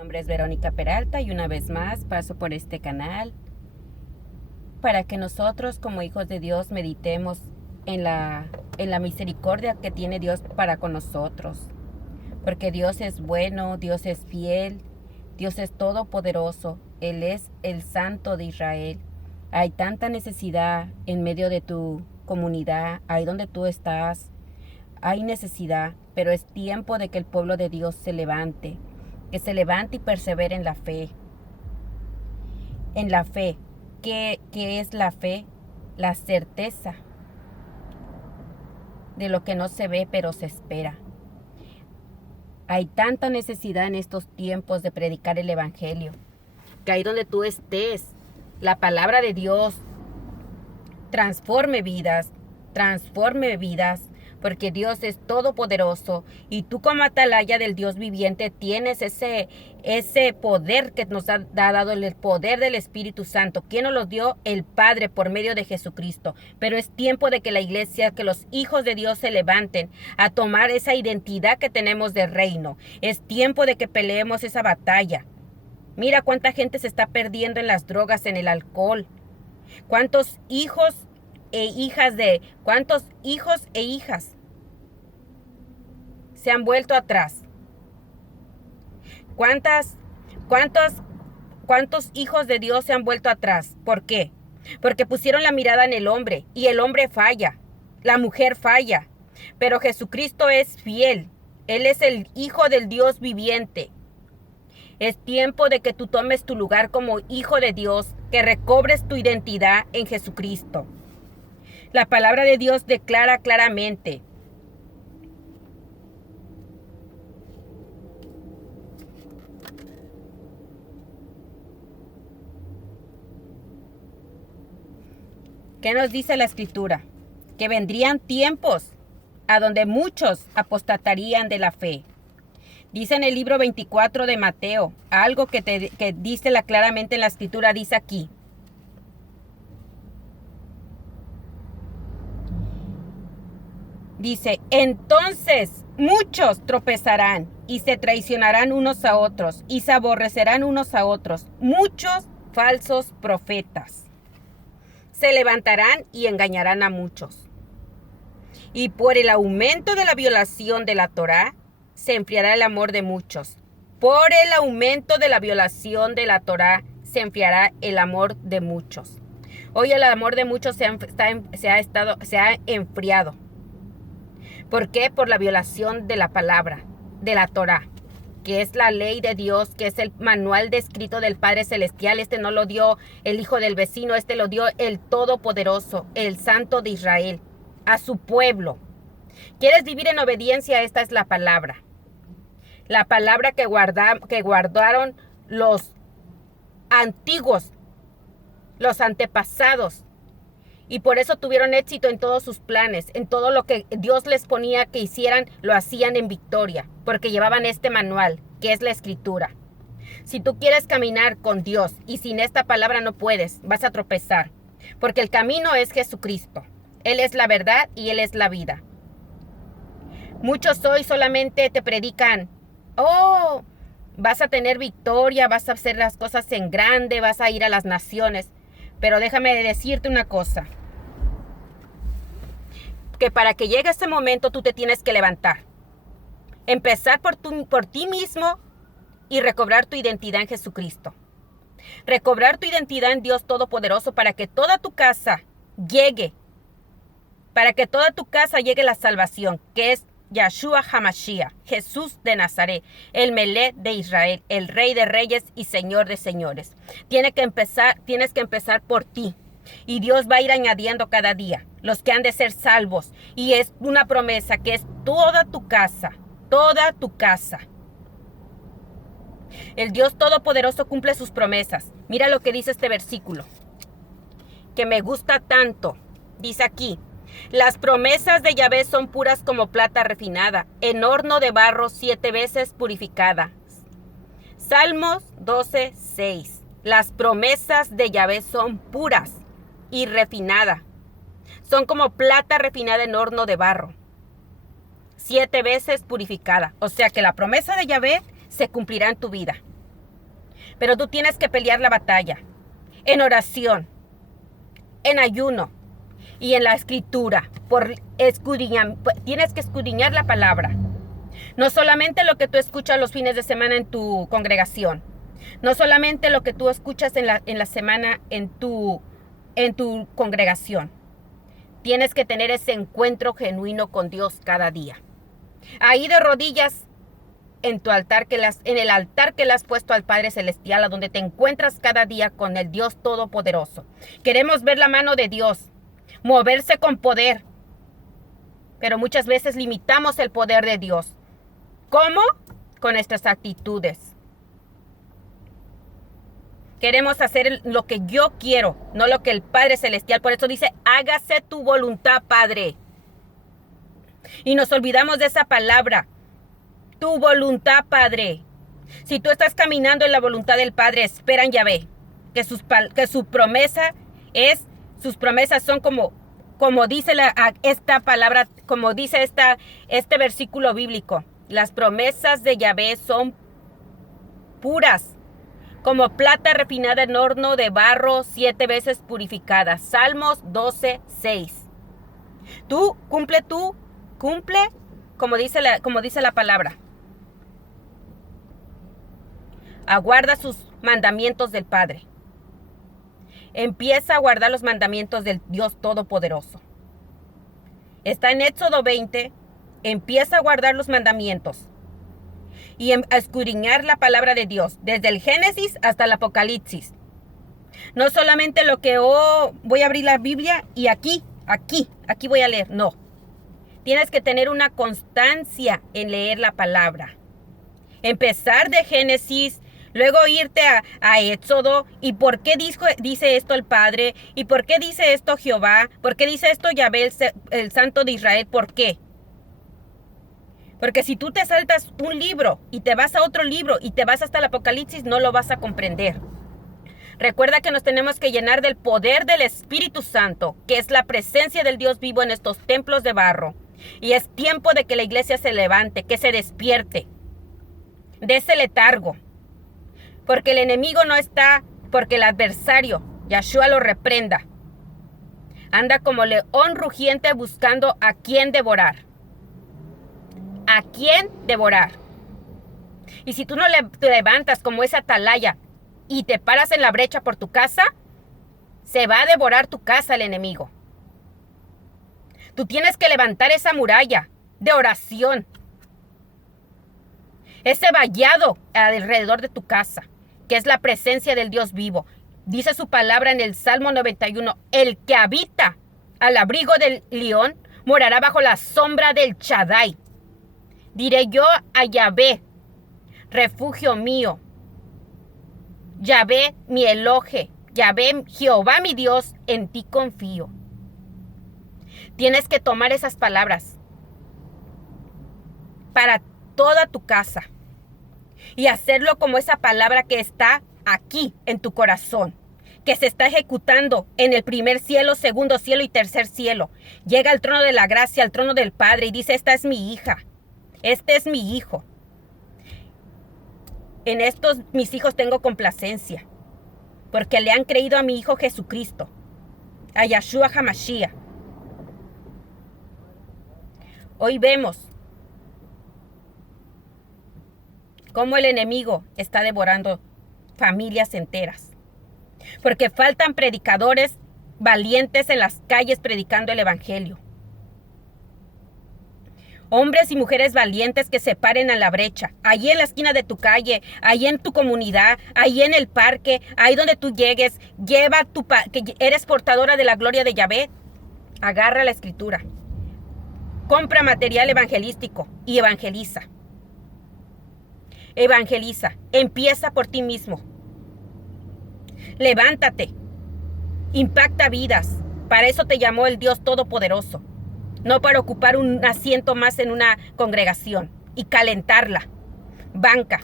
Mi nombre es Verónica Peralta y una vez más paso por este canal para que nosotros como hijos de Dios meditemos en la misericordia que tiene Dios para con nosotros. Porque Dios es bueno, Dios es fiel, Dios es todopoderoso, Él es el Santo de Israel. Hay tanta necesidad en medio de tu comunidad, ahí donde tú estás, hay necesidad, pero es tiempo de que el pueblo de Dios se levante, que se levante y persevere en la fe. En la fe. ¿Qué es la fe? La certeza de lo que no se ve pero se espera. Hay tanta necesidad en estos tiempos de predicar el evangelio, que ahí donde tú estés, la palabra de Dios transforme vidas, porque Dios es todopoderoso y tú como atalaya del Dios viviente tienes ese poder que nos ha dado, el poder del Espíritu Santo. ¿Quién nos lo dio? El Padre por medio de Jesucristo. Pero es tiempo de que la iglesia, que los hijos de Dios se levanten a tomar esa identidad que tenemos de reino. Es tiempo de que peleemos esa batalla. Mira cuánta gente se está perdiendo en las drogas, en el alcohol. ¿Cuántos hijos e hijas se han vuelto atrás? ¿Cuántos hijos de Dios se han vuelto atrás? ¿Por qué? Porque pusieron la mirada en el hombre y el hombre falla, la mujer falla, pero Jesucristo es fiel. Él es el Hijo del Dios viviente. Es tiempo de que tú tomes tu lugar como hijo de Dios, que recobres tu identidad en Jesucristo. La palabra de Dios declara claramente: ¿qué nos dice la Escritura? Que vendrían tiempos a donde muchos apostatarían de la fe. Dice en el libro 24 de Mateo, algo que dice claramente en la Escritura, dice aquí: dice, entonces muchos tropezarán y se traicionarán unos a otros y se aborrecerán unos a otros. Muchos falsos profetas se levantarán y engañarán a muchos. Y por el aumento de la violación de la Torá, se enfriará el amor de muchos. Por el aumento de la violación de la Torá, se enfriará el amor de muchos. Hoy el amor de muchos se ha enfriado. ¿Por qué? Por la violación de la palabra, de la Torá, que es la ley de Dios, que es el manual descrito del Padre Celestial. Este no lo dio el hijo del vecino, este lo dio el Todopoderoso, el Santo de Israel, a su pueblo. ¿Quieres vivir en obediencia? Esta es la palabra. La palabra que guardaron los antiguos, los antepasados. Y por eso tuvieron éxito en todos sus planes, en todo lo que Dios les ponía que hicieran, lo hacían en victoria, porque llevaban este manual, que es la Escritura. Si tú quieres caminar con Dios y sin esta palabra no puedes, vas a tropezar, porque el camino es Jesucristo. Él es la verdad y Él es la vida. Muchos hoy solamente te predican: oh, vas a tener victoria, vas a hacer las cosas en grande, vas a ir a las naciones. Pero déjame decirte una cosa, que para que llegue ese momento tú te tienes que levantar. Empezar por ti mismo y recobrar tu identidad en Jesucristo. Recobrar tu identidad en Dios Todopoderoso para que toda tu casa llegue. Para que toda tu casa llegue la salvación, que es Yahshua HaMashiach, Jesús de Nazaret, el Melech de Israel, el Rey de Reyes y Señor de Señores. Tienes que empezar por ti. Y Dios va a ir añadiendo cada día los que han de ser salvos. Y es una promesa que es toda tu casa, toda tu casa. El Dios Todopoderoso cumple sus promesas. Mira lo que dice este versículo, que me gusta tanto. Dice aquí: las promesas de Yahvé son puras como plata refinada, en horno de barro 7 veces purificada. Salmos 12:6. Las promesas de Yahvé son puras y refinadas. Son como plata refinada en horno de barro, 7 veces purificada. O sea que la promesa de Yahvé se cumplirá en tu vida. Pero tú tienes que pelear la batalla en oración, en ayuno y en la escritura. Tienes que escudriñar la palabra. No solamente lo que tú escuchas los fines de semana en tu congregación. No solamente lo que tú escuchas en la semana en tu congregación. Tienes que tener ese encuentro genuino con Dios cada día. Ahí de rodillas en tu altar en el altar que le has puesto al Padre Celestial, a donde te encuentras cada día con el Dios Todopoderoso. Queremos ver la mano de Dios moverse con poder, pero muchas veces limitamos el poder de Dios. ¿Cómo? Con nuestras actitudes. Queremos hacer lo que yo quiero, no lo que el Padre Celestial. Por eso dice, hágase tu voluntad, Padre. Y nos olvidamos de esa palabra. Tu voluntad, Padre. Si tú estás caminando en la voluntad del Padre, espera en Yahvé. Que su promesa sus promesas son como dice esta palabra, como dice este versículo bíblico. Las promesas de Yahvé son puras, como plata refinada en horno de barro 7 veces purificada. Salmos 12:6. Tú cumple, como dice la palabra. Aguarda sus mandamientos del Padre. Empieza a guardar los mandamientos del Dios Todopoderoso. Está en Éxodo 20. Empieza a guardar los mandamientos y a escudriñar la palabra de Dios, desde el Génesis hasta el Apocalipsis. No solamente voy a abrir la Biblia y aquí voy a leer. No. Tienes que tener una constancia en leer la palabra. Empezar de Génesis, luego irte a Éxodo. ¿Y por qué dice esto el Padre? ¿Y por qué dice esto Jehová? ¿Por qué dice esto Yahvé, el Santo de Israel? ¿Por qué? Porque si tú te saltas un libro y te vas a otro libro y te vas hasta el Apocalipsis, no lo vas a comprender. Recuerda que nos tenemos que llenar del poder del Espíritu Santo, que es la presencia del Dios vivo en estos templos de barro. Y es tiempo de que la iglesia se levante, que se despierte de ese letargo. Porque el enemigo no está, porque el adversario, Yahshua, lo reprenda. Anda como león rugiente buscando a quién devorar. ¿A quién devorar? Y si tú no te levantas como esa atalaya y te paras en la brecha por tu casa, se va a devorar tu casa el enemigo. Tú tienes que levantar esa muralla de oración, ese vallado alrededor de tu casa, que es la presencia del Dios vivo. Dice su palabra en el Salmo 91, el que habita al abrigo del león morará bajo la sombra del Shaddai. Diré yo a Yahvé, refugio mío, Yahvé mi Elohe, Yahvé Jehová mi Dios, en ti confío. Tienes que tomar esas palabras para toda tu casa y hacerlo como esa palabra que está aquí en tu corazón, que se está ejecutando en el primer cielo, segundo cielo y tercer cielo. Llega al trono de la gracia, al trono del Padre y dice, esta es mi hija. Este es mi hijo. En estos mis hijos tengo complacencia, porque le han creído a mi hijo Jesucristo, a Yahshua HaMashiach. Hoy vemos cómo el enemigo está devorando familias enteras, porque faltan predicadores valientes en las calles predicando el evangelio. Hombres y mujeres valientes que se paren a la brecha, allí en la esquina de tu calle, allí en tu comunidad, allí en el parque, ahí donde tú llegues, que eres portadora de la gloria de Yahvé. Agarra la escritura, compra material evangelístico y evangeliza. Evangeliza, empieza por ti mismo. Levántate, impacta vidas. Para eso te llamó el Dios Todopoderoso. No para ocupar un asiento más en una congregación y calentar la banca.